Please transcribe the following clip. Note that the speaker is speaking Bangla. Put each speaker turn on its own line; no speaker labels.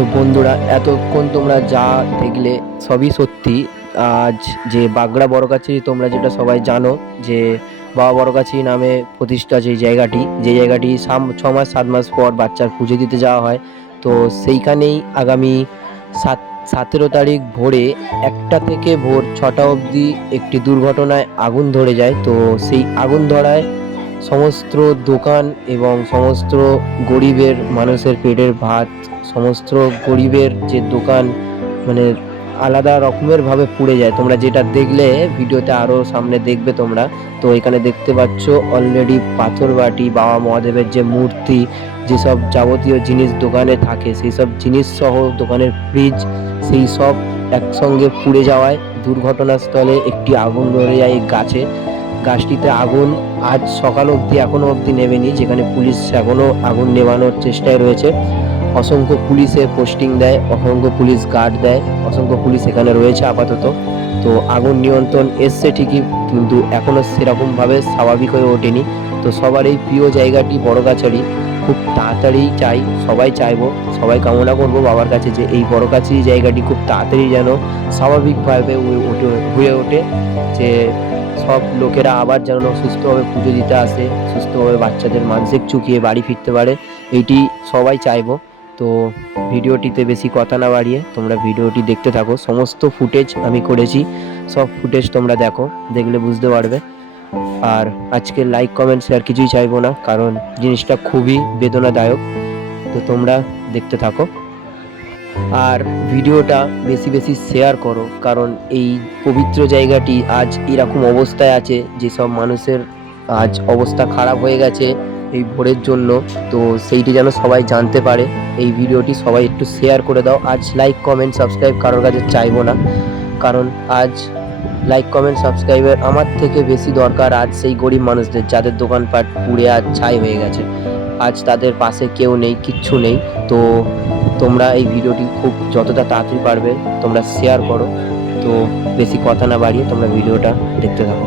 তো বন্ধুরা, এতক্ষণ তোমরা যা দেখলে সবই সত্যি। আজ যে বাগড়া বড়কাছি তোমরা যেটা সবাই জানো, যে বাবা বড়কাছি নামে প্রতিষ্ঠা যে জায়গাটি যে জায়গাটি ছ মাস, সাত মাস পর বাচ্চার পুজো দিতে যাওয়া হয়। তো সেইখানেই আগামী সাত, সতেরো তারিখ ভোরে একটা থেকে ভোর ছটা অবধি একটি দুর্ঘটনায় আগুন ধরে যায়। তো সেই আগুন ধরায় সমস্ত দোকান এবং সমস্ত গরিবের মানুষের পেটের ভাত, সমস্ত গরিবের যে দোকান মানে আলাদা রকমের ভাবে পুড়ে যায়। তোমরা যেটা দেখলে ভিডিওতে আরও সামনে দেখবে তোমরা। তো এখানে দেখতে পাচ্ছ অলরেডি পাথর বাটি, বাবা মহাদেবের যে মূর্তি, যেসব যাবতীয় জিনিস দোকানে থাকে সেই সব জিনিস সহ দোকানের ফ্রিজ সেই সব একসঙ্গে পুড়ে যাওয়ায় দুর্ঘটনাস্থলে একটি আগুন ধরে যায় এই গাছে। গাছটিতে আগুন আজ সকাল অবধি, এখনও অবধি নেমেনি, যেখানে পুলিশ এখনও আগুন নেভানোর চেষ্টায় রয়েছে। অসংখ্য পুলিশে পোস্টিং দেয়, অসংখ্য পুলিশ গার্ড দেয়, অসংখ্য পুলিশ এখানে রয়েছে আপাতত। তো আগুন নিয়ন্ত্রণ এসছে ঠিকই, কিন্তু এখনও সেরকমভাবে স্বাভাবিক হয়ে ওঠেনি। তো সবার এই প্রিয় জায়গাটি বড়গাছারি খুব তাড়াতাড়ি চাই, সবাই চাইব, সবাই কামনা করব বাবার কাছে যে এই বড় বড়গাছি জায়গাটি খুব তাড়াতাড়ি যেন স্বাভাবিকভাবে হয়ে ওঠে, যে সব লোকেরা আবার যেন সুস্থভাবে পুজো দিতে আসে, সুস্থভাবে বাচ্চাদের মানসিক চুকিয়ে বাড়ি ফিরতে পারে, এইটি সবাই চাইব। তো ভিডিওটিতে বেশি কথা না বাড়িয়ে তোমরা ভিডিওটি দেখতে থাকো। সমস্ত ফুটেজ আমি করেছি, সব ফুটেজ তোমরা দেখো, দেখলে বুঝতে পারবে। আর আজকে লাইক কমেন্ট শেয়ার কিছুই চাইব না, কারণ জিনিসটা খুবই বেদনাদায়ক। তো তোমরা দেখতে থাকো। আর ভিডিওটা বেশি বেশি শেয়ার করো, কারণ এই পবিত্র জায়গাটি আজ এরকম অবস্থায় আছে, যেসব মানুষের আজ অবস্থা খারাপ হয়ে গেছে এই ভোরের জন্য। তো সেইটি যেন সবাই জানতে পারে, এই ভিডিওটি সবাই একটু শেয়ার করে দাও। আজ লাইক কমেন্ট সাবস্ক্রাইব কারোর কাছে চাইব না, কারণ আজ লাইক কমেন্ট সাবস্ক্রাইবার আমার থেকে বেশি দরকার আজ সেই গরিব মানুষদের, যাদের দোকানপাট পুড়ে আজ ছাই হয়ে গেছে। আজ তাদের পাশে কেউ নেই, কিচ্ছু নেই। তো তোমরা এই ভিডিওটি খুব যতটা তাড়াতাড়ি পারবে তোমরা শেয়ার করো। তো বেশি কথা না বাড়িয়ে তোমরা ভিডিওটা দেখতে থাকো।